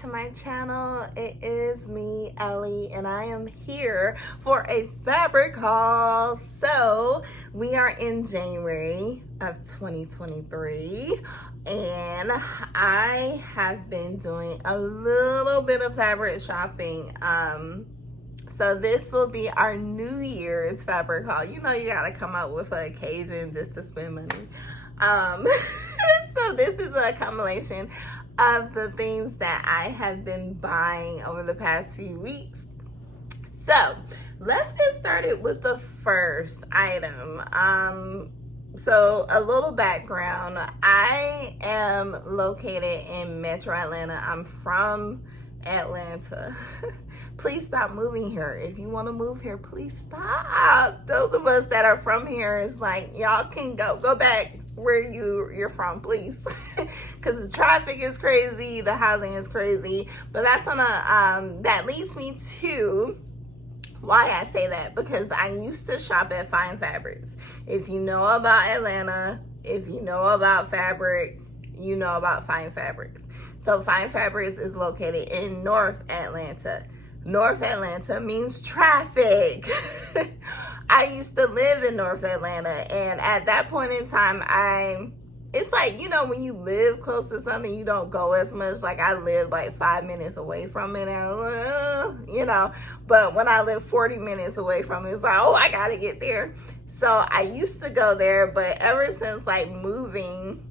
to my channel. It is me, Ellie, and I am here for a fabric haul. So we are in January of 2023 and I have been doing a little bit of fabric shopping. So this will be our New Year's fabric haul. You know, you gotta come up with an occasion just to spend money. So this is a accumulation of the things that I have been buying over the past few weeks. So let's get started with the first item. So a little background. I am located in Metro Atlanta. I'm from Atlanta. Please stop moving here. If you want to move here, please stop. Those of us that are from here, is like, y'all can go back where you're from, please. Because the traffic is crazy, the housing is crazy. But that's gonna that leads me to why I say that, because I used to shop at Fine Fabrics. If you know about Atlanta, if you know about fabric, you know about Fine Fabrics. So Fine Fabrics is located in North Atlanta. North Atlanta means traffic. I used to live in North Atlanta, and at that point in time, it's like, you know, when you live close to something, you don't go as much. Like, I lived like 5 minutes away from it, and you know, but when I live 40 minutes away from it, it's like, oh, I gotta get there. So I used to go there, but ever since like moving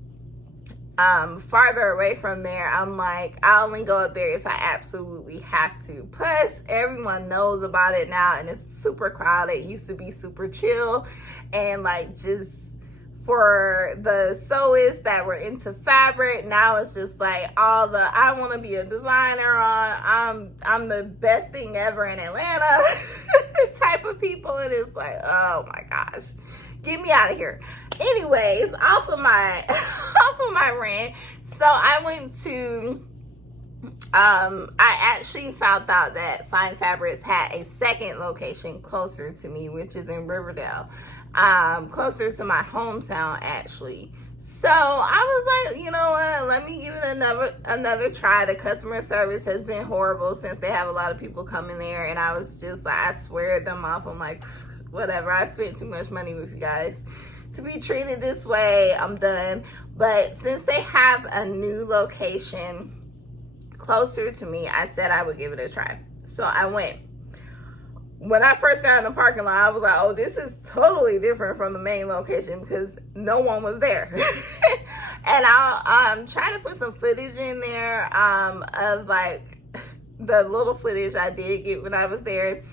farther away from there, I'm like, I only go up there if I absolutely have to. Plus, everyone knows about it now, and it's super crowded. It used to be super chill, and like, just for the sewists that were into fabric, now it's just like all the I want to be a designer on, I'm the best thing ever in Atlanta type of people. It is like, oh my gosh, get me out of here. Anyways, off of my rant. So I went to I actually found out that Fine Fabrics had a second location closer to me, which is in Riverdale, closer to my hometown actually. So I was like, you know what, let me give it another try. The customer service has been horrible since they have a lot of people coming there, and I was just like, I swear them off. I'm like, whatever, I spent too much money with you guys to be treated this way. I'm done. But since they have a new location closer to me, I said I would give it a try. So I went. When I first got in the parking lot, I was like, oh, this is totally different from the main location, because no one was there. And I'll try to put some footage in there of like the little footage I did get when I was there.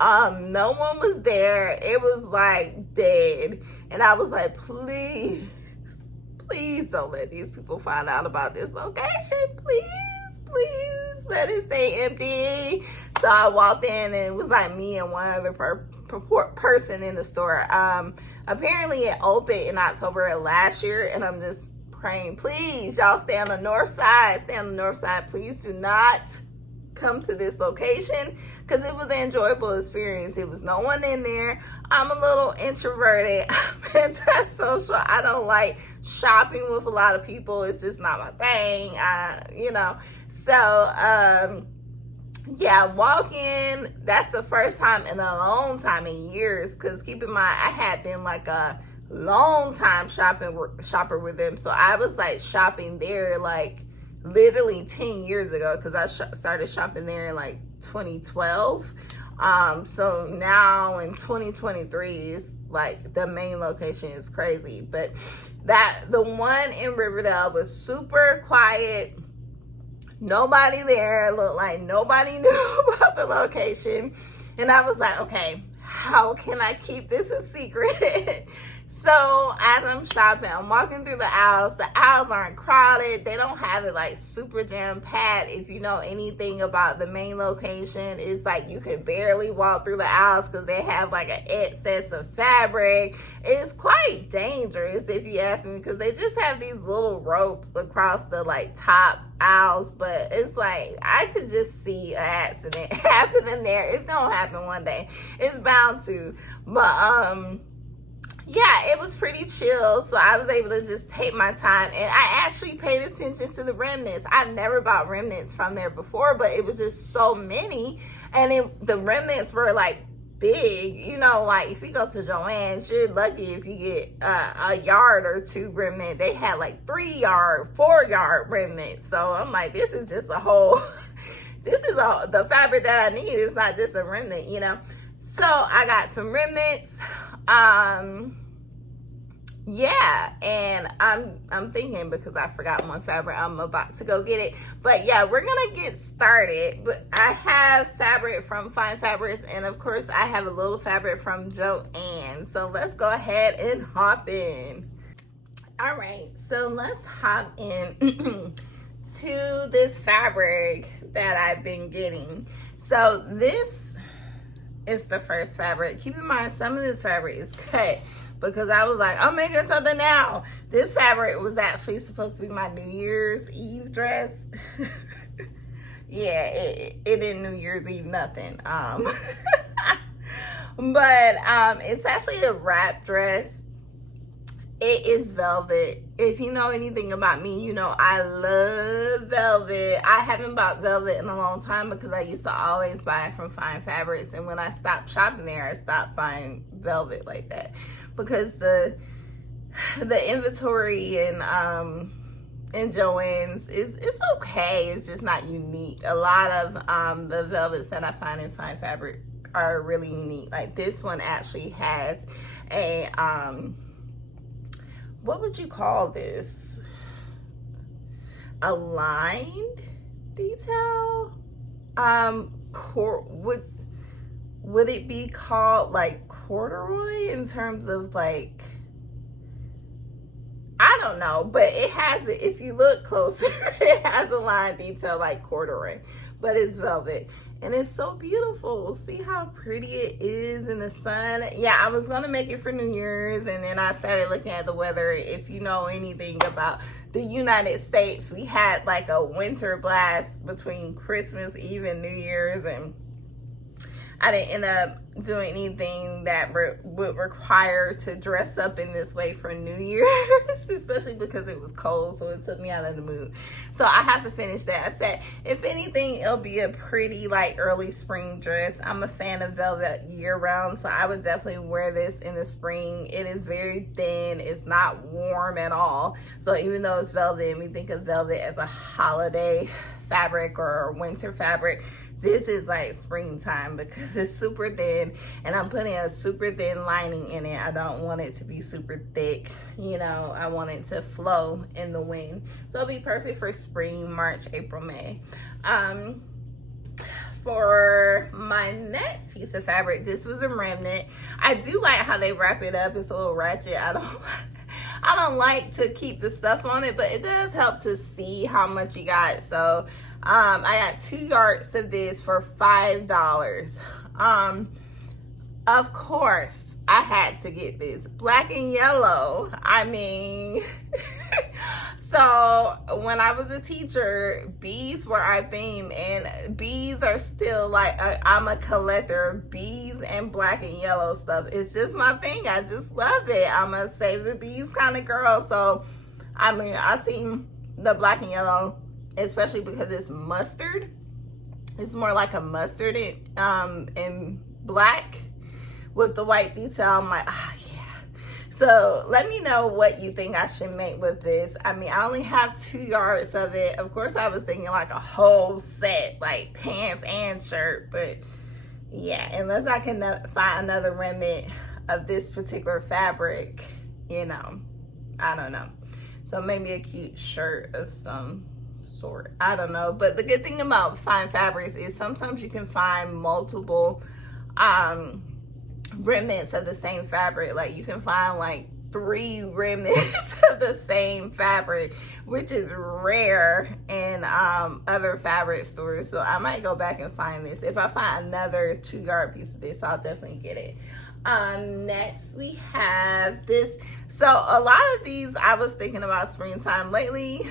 No one was there. It was like dead. And I was like, please don't let these people find out about this location. Please let it stay empty. So I walked in, and it was like me and one other person in the store. Apparently it opened in October of last year, and I'm just praying, please, y'all stay on the north side. Stay on the north side. Please do not come to this location, because it was an enjoyable experience. It was no one in there. I'm a little introverted. I'm antisocial. I don't like shopping with a lot of people. It's just not my thing. You know. So yeah, walk in. That's the first time in a long time, in years, because keep in mind, I had been like a long time shopper with them. So I was like shopping there like literally 10 years ago, because I started shopping there in like 2012. So now in 2023, it's like the main location is crazy. But the one in Riverdale was super quiet. Nobody there. Looked like nobody knew about the location. And I was like, okay, how can I keep this a secret? So as I'm shopping, I'm walking through the aisles. The aisles aren't crowded. They don't have it like super jam packed. If you know anything about the main location, it's like you can barely walk through the aisles because they have like an excess of fabric. It's quite dangerous if you ask me, because they just have these little ropes across the like top aisles. But it's like, I could just see an accident happening there. It's gonna happen one day. It's bound to. But yeah, it was pretty chill. So I was able to just take my time, and I actually paid attention to the remnants. I've never bought remnants from there before, but it was just so many. And the remnants were like big, you know, like if you go to Joann's, you're lucky if you get a yard or two remnant. They had like 3-yard, 4-yard remnants. So I'm like, this is just a whole, this is the fabric that I need. It's not just a remnant, you know. So I got some remnants. Yeah, and I'm thinking, because I forgot one fabric, I'm about to go get it. But yeah, we're gonna get started. But I have fabric from Fine Fabrics, and of course I have a little fabric from Joanns. So let's go ahead and hop in. All right, so let's hop in to this fabric that I've been getting. So this is the first fabric. Keep in mind, some of this fabric is cut, because I was like, I'm making something now. This fabric was actually supposed to be my New Year's Eve dress. Yeah, it didn't New Year's Eve nothing. But it's actually a wrap dress. It is velvet. If you know anything about me, you know I love velvet. I haven't bought velvet in a long time, because I used to always buy it from Fine Fabrics. And when I stopped shopping there, I stopped buying velvet like that, because the inventory in Joann's it's okay. It's just not unique. A lot of the velvets that I find in Fine Fabric are really unique. Like this one actually has a what would you call this? A lined detail? Would it be called like corduroy in terms of like, I don't know, but it has it. If you look closer, it has a line detail like corduroy, but it's velvet. And it's so beautiful. See how pretty it is in the sun? Yeah, I was gonna make it for New Year's, and then I started looking at the weather. If you know anything about the United States, we had like a winter blast between Christmas Eve and New Year's, and I didn't end up doing anything that would require to dress up in this way for New Year's, especially because it was cold, so it took me out of the mood. So I have to finish that. I said, if anything, it'll be a pretty like early spring dress. I'm a fan of velvet year round, so I would definitely wear this in the spring. It is very thin. It's not warm at all. So even though it's velvet, and we think of velvet as a holiday fabric or a winter fabric, this is like springtime, because it's super thin, and I'm putting a super thin lining in it. I don't want it to be super thick, you know. I want it to flow in the wind. So it'll be perfect for spring, March, April, May. For my next piece of fabric, this was a remnant. I do like how they wrap it up. It's a little ratchet. I don't like to keep the stuff on it, but it does help to see how much you got. So I got 2 yards of this for $5. Of course, I had to get this black and yellow. I mean, so when I was a teacher, bees were our theme, and bees are still like, I'm a collector of bees and black and yellow stuff. It's just my thing. I just love it. I'm a save the bees kind of girl. So, I mean, I seen the black and yellow, especially because it's mustard. It's more like a mustard in black with the white detail. I'm like, yeah. So let me know what you think I should make with this. I mean, I only have 2 yards of it. Of course, I was thinking like a whole set, like pants and shirt. But yeah, unless I can find another remnant of this particular fabric, you know, I don't know. So maybe a cute shirt of some sort. I don't know. But the good thing about Fine Fabrics is sometimes you can find multiple remnants of the same fabric. Like you can find like 3 remnants of the same fabric, which is rare in other fabric stores. So I might go back and find this. If I find another 2 yard piece of this, I'll definitely get it. Next we have this. So a lot of these I was thinking about springtime lately.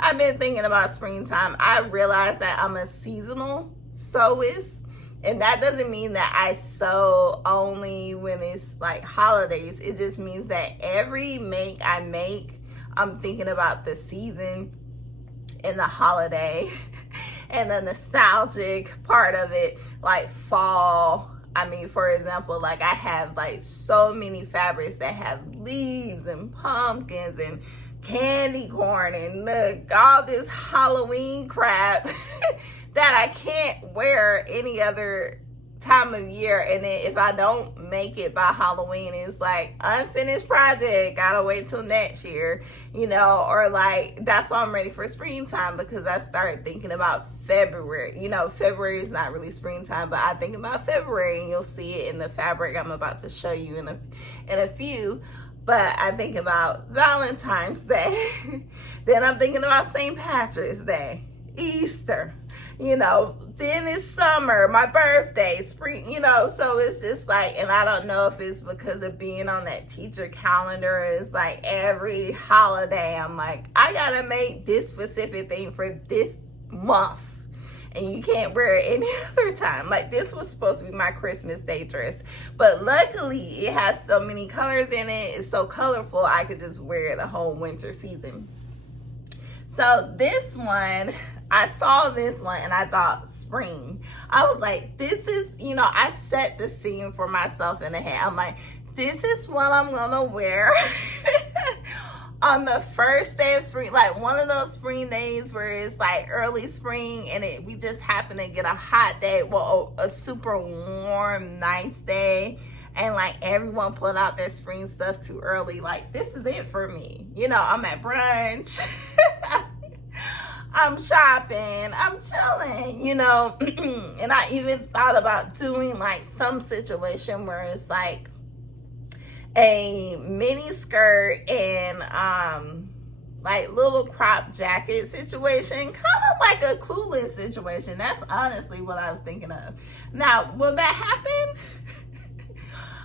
I've been thinking about springtime. I realized that I'm a seasonal sewist, And that doesn't mean that I sew only when it's like holidays. It just means that every make I make, I'm thinking about the season and the holiday and the nostalgic part of it, like fall. I mean, for example, like I have like so many fabrics that have leaves and pumpkins and candy corn and look, all this Halloween crap that I can't wear any other time of year. And then if I don't make it by Halloween, it's like unfinished project, gotta wait till next year, you know. Or like that's why I'm ready for springtime, because I start thinking about February. You know, February is not really springtime, but I think about February, and you'll see it in the fabric I'm about to show you in a few. But I think about Valentine's Day. Then I'm thinking about St. Patrick's Day, Easter, you know, then it's summer, my birthday, spring, you know. So it's just like, and I don't know if it's because of being on that teacher calendar. It's like every holiday I'm like, I gotta make this specific thing for this month, and you can't wear it any other time. Like this was supposed to be my Christmas Day dress, but luckily it has so many colors in it. It's so colorful, I could just wear it the whole winter season. So this one, I saw this one and I thought spring. I was like, this is, you know, I set the scene for myself in the head. I'm like, this is what I'm gonna wear on the first day of spring, like one of those spring days where it's like early spring and we just happen to get a hot day, well, a super warm, nice day, and like everyone put out their spring stuff too early. Like this is it for me. You know, I'm at brunch, I'm shopping, I'm chilling, you know. And I even thought about doing like some situation where it's like a mini skirt and like little crop jacket situation, kind of like a Clueless situation. That's honestly what I was thinking of. Now, will that happen?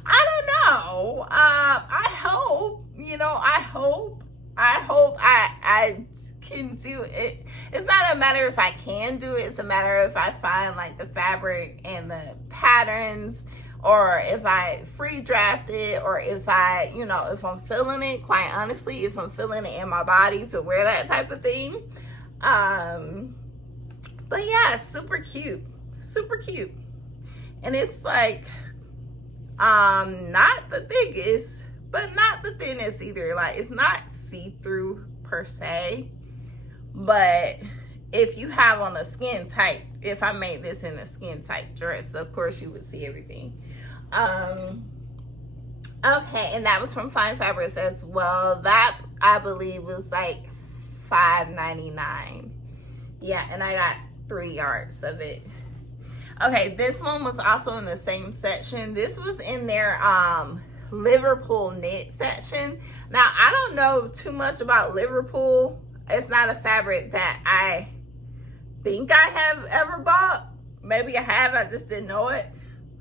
I don't know. I hope, you know, I hope I can do it. It's not a matter if I can do it, it's a matter if I find like the fabric and the patterns, or if I free draft it, or if I, you know, if I'm feeling it, quite honestly, if I'm feeling it in my body to wear that type of thing. But yeah, super cute, super cute. And it's like, not the thickest, but not the thinnest either. Like it's not see-through per se, but if you have on a skin tight, if I made this in a skin tight dress, of course you would see everything. Okay, and that was from Fine Fabrics as well. That I believe was like $5.99. Yeah, and I got 3 yards of it. Okay, this one was also in the same section. This was in their Liverpool knit section. Now I don't know too much about Liverpool. It's not a fabric that I think I have ever bought. Maybe I have, I just didn't know it.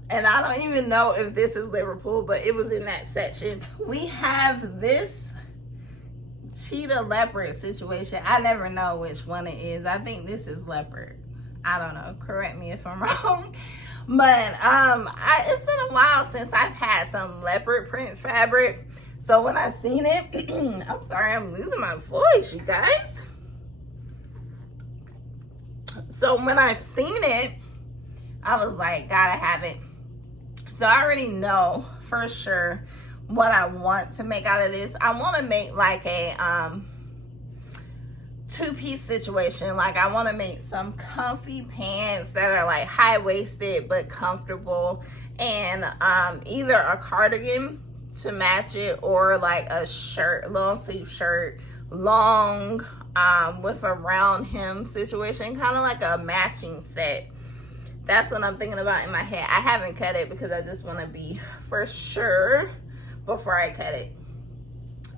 And I don't even know if this is Liverpool, but it was in that section. We have this cheetah leopard situation. I never know which one it is. I think this is leopard. I don't know, correct me if I'm wrong. But it's been a while since I've had some leopard print fabric. So when I seen it, I'm sorry, I'm losing my voice, you guys. So when I seen it, I was like, gotta have it. So I already know for sure what I want to make out of this. I want to make like a two-piece situation. Like I want to make some comfy pants that are like high-waisted but comfortable, and either a cardigan to match it, or like a shirt, long sleeve shirt, long with a round hem situation, kind of like a matching set. That's what I'm thinking about in my head. I haven't cut it because I just want to be for sure before I cut it.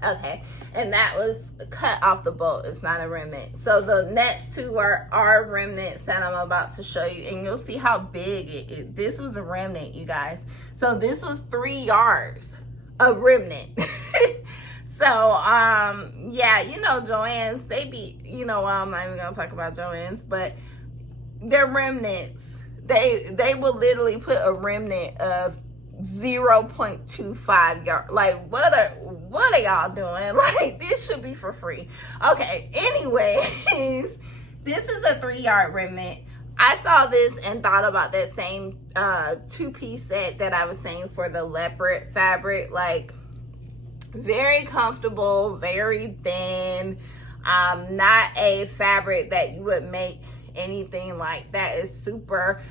Okay, and that was cut off the bolt. It's not a remnant. So the next two are remnants that I'm about to show you, and you'll see how big it is. This was a remnant, you guys. So this was 3 yards of remnant. So yeah, you know, Joanns, they be, you know, I'm not even gonna talk about Joanns, but they're remnants. they will literally put a remnant of 0.25 yard. Like, what are y'all doing? Like, this should be for free. Okay, anyways, this is a 3-yard remnant. I saw this and thought about that same 2-piece set that I was saying for the leopard fabric. Like, very comfortable, very thin. Not a fabric that you would make anything like that is super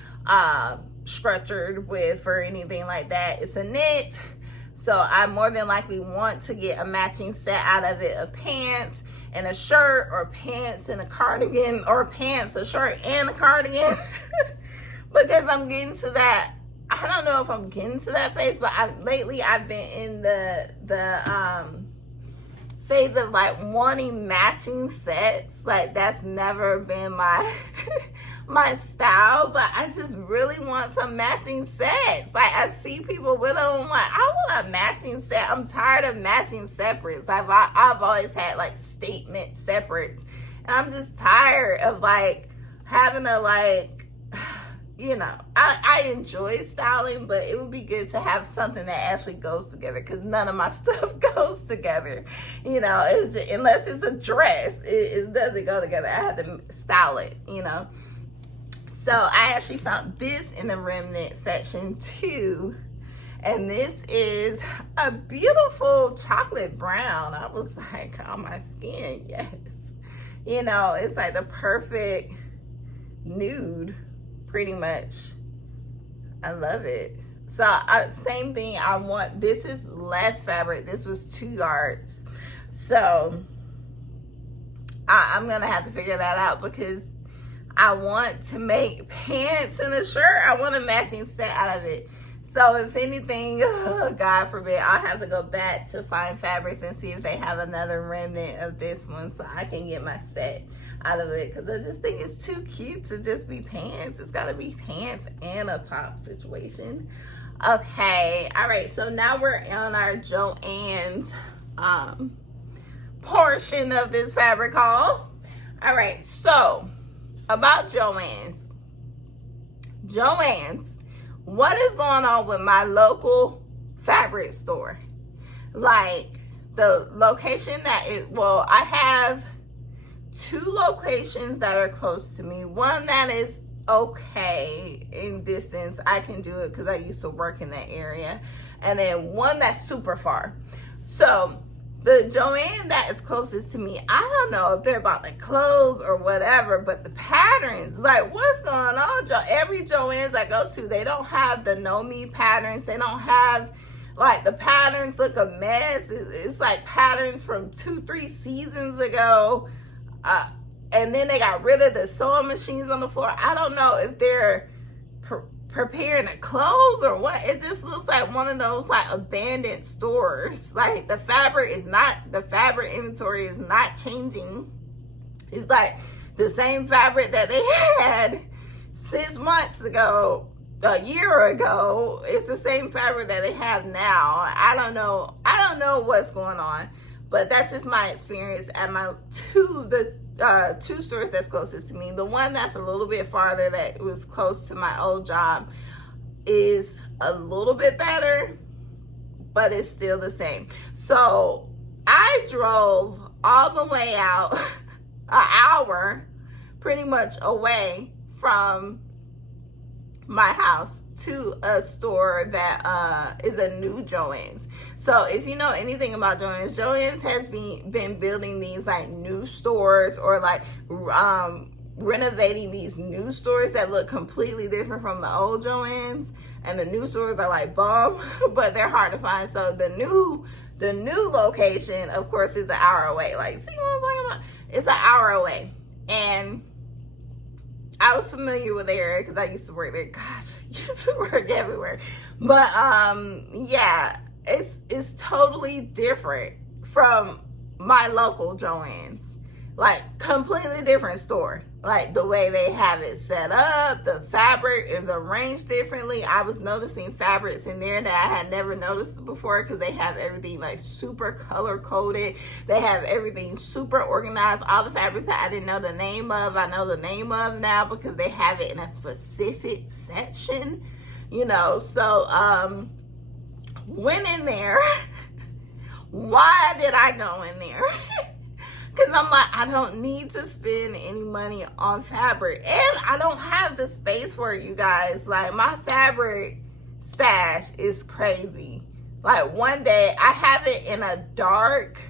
structured with or anything like that. It's a knit, so I more than likely want to get a matching set out of it of pants and a shirt, or pants and a cardigan, or pants, a shirt and a cardigan. Because I'm getting to that, I don't know if I'm getting to that phase, but lately I've been in the phase of like wanting matching sets. Like, that's never been my my style, but I just really want some matching sets. Like, I see people with them, I'm like, I want a matching set. I'm tired of matching separates. I've always had like statement separates, and I'm just tired of like having to like, you know, I enjoy styling, but it would be good to have something that actually goes together, because none of my stuff goes together. You know, unless it's a dress, it doesn't go together. I had to style it, you know. So I actually found this in the remnant section too. And this is a beautiful chocolate brown. I was like, on my skin, yes. You know, it's like the perfect nude, pretty much. I love it. So same thing, I want, this is less fabric. This was 2 yards. So I'm gonna have to figure that out, because I want to make pants and a shirt. I want a matching set out of it. So if anything, God forbid, I'll have to go back to Fine Fabrics and see if they have another remnant of this one, so I can get my set out of it, because I just think it's too cute to just be pants. It's got to be pants and a top situation. Okay, all right, so now we're on our Joann's portion of this fabric haul. All right, so about Joann's, what is going on with my local fabric store? Like, the location that is, well, I have 2 locations that are close to me. One that is okay in distance, I can do it because I used to work in that area, and then one that's super far. So the Joann that is closest to me, I don't know if they're about to close or whatever, but the patterns, like, what's going on? Every Joann's I go to, they don't have the No Me patterns. They don't have, like, the patterns look a mess. It's like patterns from 2-3 seasons ago. And then they got rid of the sewing machines on the floor. I don't know if they're preparing to close or what. It just looks like one of those like abandoned stores. Like, the fabric inventory is not changing. It's like the same fabric that they had 6 months ago, a year ago. It's the same fabric that they have now. I don't know what's going on, but that's just my experience at my two stores that's closest to me. The one that's a little bit farther, that was close to my old job, is a little bit better, but it's still the same. So I drove all the way out, an hour pretty much away from my house, to a store that is a new Joann's. So if you know anything about Joann's has been building these like new stores, or like renovating these new stores that look completely different from the old Joann's. And the new stores are like bomb, but they're hard to find. So the new location, of course, is an hour away. Like, see what I'm talking about? It's an hour away. And I was familiar with the area because I used to work there. Gosh, I used to work everywhere. But yeah, it's totally different from my local Joann's. Like, completely different store. like the way they have it set up. The fabric is arranged differently. I was noticing fabrics in there that I had never noticed before because they have everything like super color coded. They have everything super organized. All the fabrics that I didn't know the name of, I know the name of now because they have it in a specific section, you know. So went in there. Why did I go in there? Because I'm like, I don't need to spend any money on fabric. And I don't have the space for it, you guys. Like, my fabric stash is crazy. Like, one day, I have it in a dark,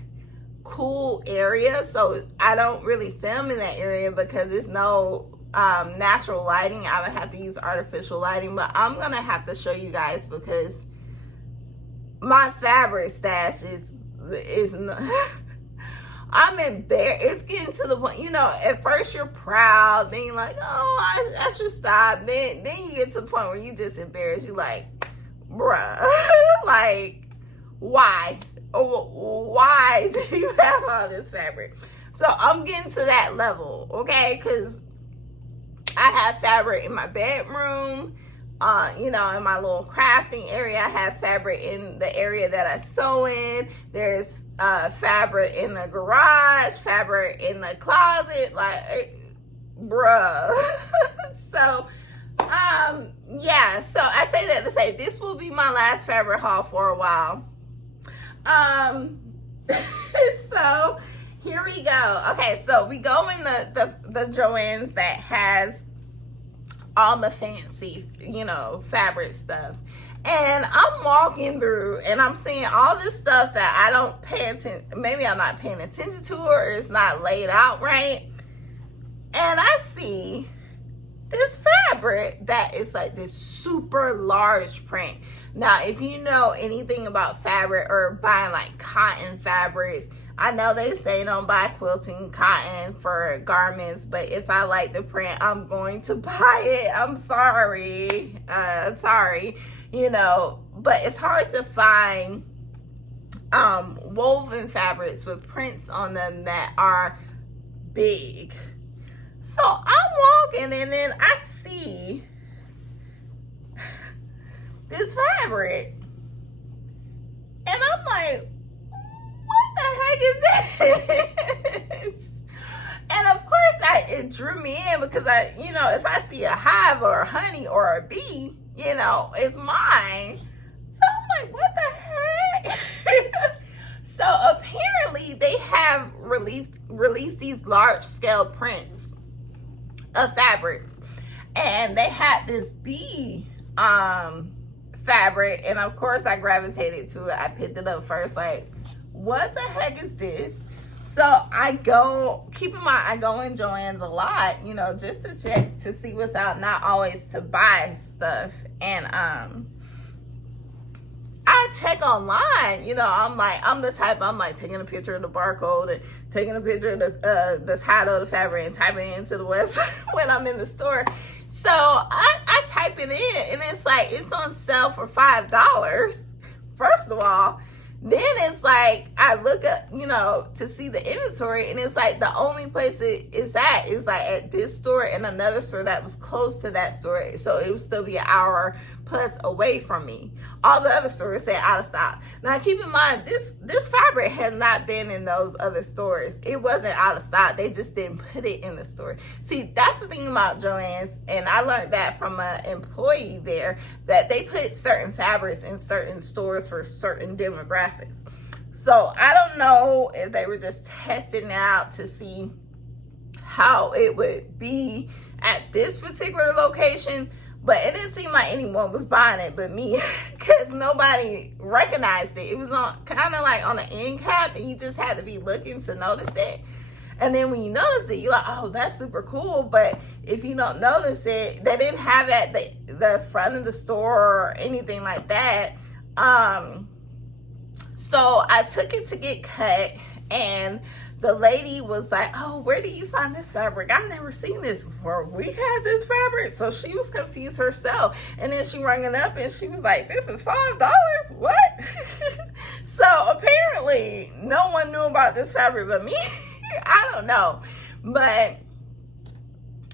cool area. So, I don't really film in that area because there's no natural lighting. I would have to use artificial lighting. But I'm going to have to show you guys because my fabric stash is not... I'm embarrassed. It's getting to the point, you know, at first you're proud, then you're like, oh, I should stop. Then you get to the point where you just embarrassed. You like, bruh, like, why? Why do you have all this fabric? So I'm getting to that level, okay? Because I have fabric in my bedroom. You know, in my little crafting area. I have fabric in the area that I sew in. There's fabric in the garage, fabric in the closet, like, bruh. So, yeah, so I say that to say this will be my last fabric haul for a while. So here we go. Okay, so we go in the Joanns that has all the fancy, you know, fabric stuff. And I'm walking through and I'm seeing all this stuff that I don't pay attention, maybe I'm not paying attention to or it's not laid out right. And I see this fabric that is like this super large print. Now, if you know anything about fabric or buying like cotton fabrics, I know they say don't buy quilting cotton for garments, but if I like the print, I'm going to buy it. I'm sorry. You know, but it's hard to find woven fabrics with prints on them that are big. So I'm walking and then I see this fabric. And I'm like, what the heck is this? And of course, it drew me in because you know, if I see a hive or a honey or a bee, you know, it's mine. So I'm like, what the heck? So apparently they have released these large scale prints of fabrics. And they had this bee fabric. And of course I gravitated to it. I picked it up first, like, what the heck is this? So I go, keep in mind, I go in Joann's a lot, you know, just to check to see what's out, not always to buy stuff. And I check online, you know, I'm the type, I'm like taking a picture of the barcode and taking a picture of the title of the fabric and typing it into the website when I'm in the store. So I type it in and it's like, it's on sale for $5, first of all. Then it's like, I look up, you know, to see the inventory, and it's like the only place it is at is like at this store and another store that was close to that store. So it would still be an hour plus away from me. All the other stores say out of stock. Now keep in mind, this fabric has not been in those other stores. It wasn't out of stock. They just didn't put it in the store. See, that's the thing about Joann's, and I learned that from an employee there, that they put certain fabrics in certain stores for certain demographics. So I don't know if they were just testing it out to see how it would be at this particular location. But it didn't seem like anyone was buying it but me, because nobody recognized it. It was on kind of like on an end cap, and you just had to be looking to notice it. And then when you notice it, you're like, oh, that's super cool. But if you don't notice it, they didn't have it at the front of the store or anything like that. So I took it to get cut, and the lady was like, oh, where do you find this fabric? I've never seen this before. We had this fabric. So she was confused herself. And then she rang it up and she was like, this is $5? What? So apparently no one knew about this fabric but me. I don't know. But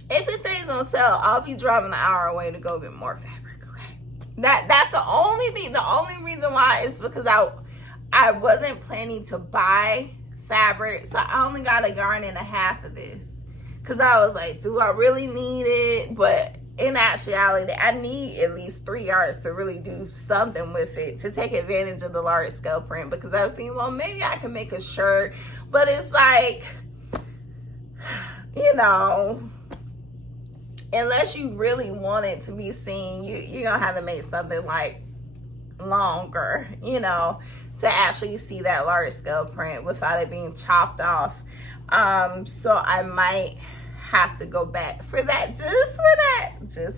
If it stays on sale, I'll be driving an hour away to go get more fabric, okay? That's the only thing. The only reason why is because I wasn't planning to buy fabric, so I only got a yarn and a half of this. Because I was like, do I really need it? But in actuality, I need at least 3 yards to really do something with it, to take advantage of the large scale print. Because I was thinking, well, maybe I can make a shirt. But it's like, you know, unless you really want it to be seen, you're going to have to make something like longer, you know, to actually see that large scale print without it being chopped off. So I might have to go back for that, just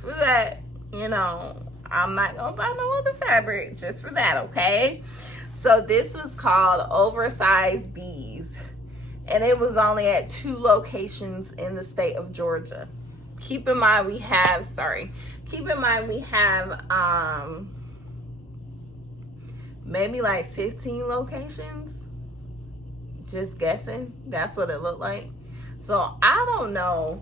for that, you know. I'm not gonna buy no other fabric just for that, okay? So this was called Oversized Bees, and it was only at 2 locations in the state of Georgia. Keep in mind we have maybe like 15 locations. Just guessing. That's what it looked like. So I don't know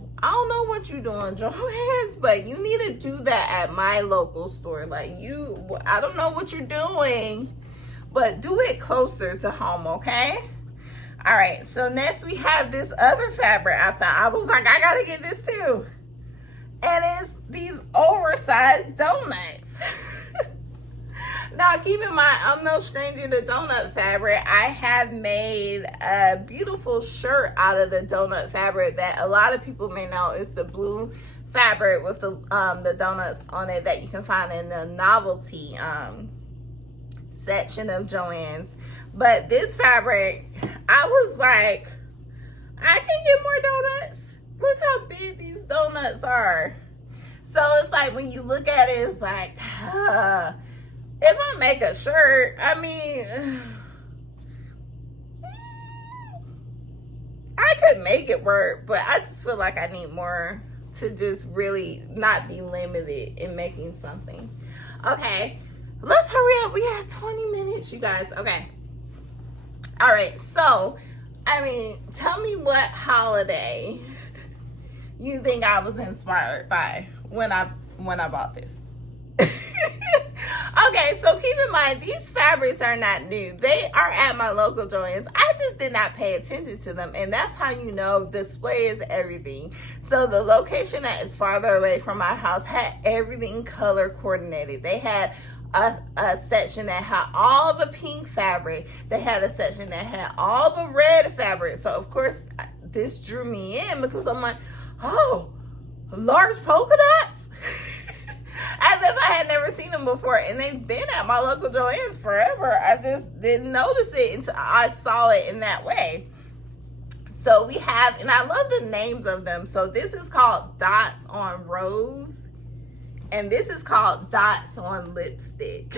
what you're doing, Joanns, but you need to do that at my local store. Like, I don't know what you're doing, but do it closer to home, okay? All right, so next we have this other fabric I found. I was like, I gotta get this too. And it's these oversized donuts. Now, keep in mind, I'm no stranger to donut fabric. I have made a beautiful shirt out of the donut fabric that a lot of people may know is the blue fabric with the donuts on it that you can find in the novelty section of Joann's. But this fabric, I was like, I can get more donuts. Look how big these donuts are. So it's like, when you look at it, it's like, if I make a shirt, I mean, I could make it work, but I just feel like I need more to just really not be limited in making something. Okay, let's hurry up. We have 20 minutes, you guys. Okay. All right, so, I mean, tell me what holiday you think I was inspired by when I bought this. Okay, so keep in mind, these fabrics are not new. They are at my local Joann's. I just did not pay attention to them, and that's how you know display is everything. So the location that is farther away from my house had everything color coordinated. They had a section that had all the pink fabric. They had a section that had all the red fabric. So of course, this drew me in because I'm like, oh, large polka dots? As if I had never seen them before, and they've been at my local Joann's forever. I just didn't notice it until I saw it in that way. So we have, and I love the names of them. So this is called Dots on Rose, and this is called Dots on Lipstick.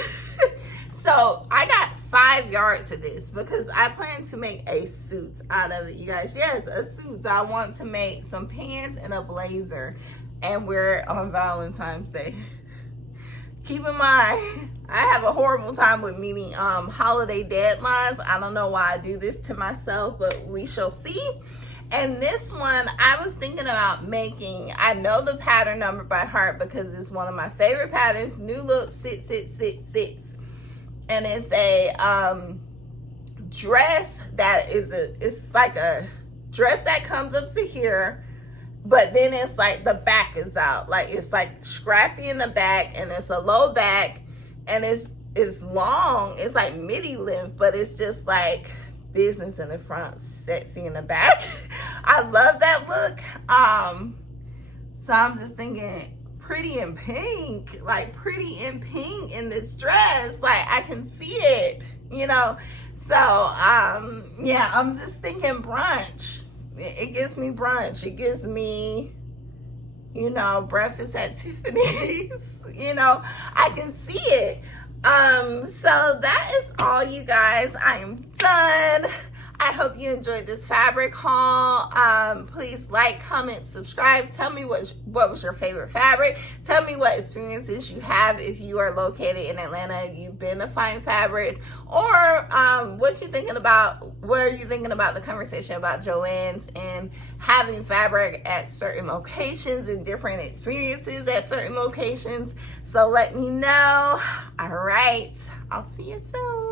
So I got 5 yards of this because I plan to make a suit out of it, you guys. Yes, a suit. I want to make some pants and a blazer and wear it on Valentine's Day. Keep in mind, I have a horrible time with meeting holiday deadlines. I don't know why I do this to myself, but we shall see. And this one, I was thinking about making, I know the pattern number by heart because it's one of my favorite patterns, New Look 6666. And it's a dress that is it's like a dress that comes up to here, but then it's like the back is out. Like it's like scrappy in the back, and it's a low back, and it's long. It's like midi length, but it's just like business in the front, sexy in the back. I love that look. So I'm just thinking pretty in pink, like pretty in pink in this dress. Like I can see it, you know. So yeah, I'm just thinking brunch. It gives me brunch. It gives me, you know, breakfast at Tiffany's. You know, I can see it. So that is all, you guys. I am done. I hope you enjoyed this fabric haul. Please like, comment, subscribe. Tell me what was your favorite fabric. Tell me what experiences you have if you are located in Atlanta, if you've been to Fine Fabrics, or what are you thinking about the conversation about Joann's and having fabric at certain locations and different experiences at certain locations. So let me know. All right, I'll see you soon.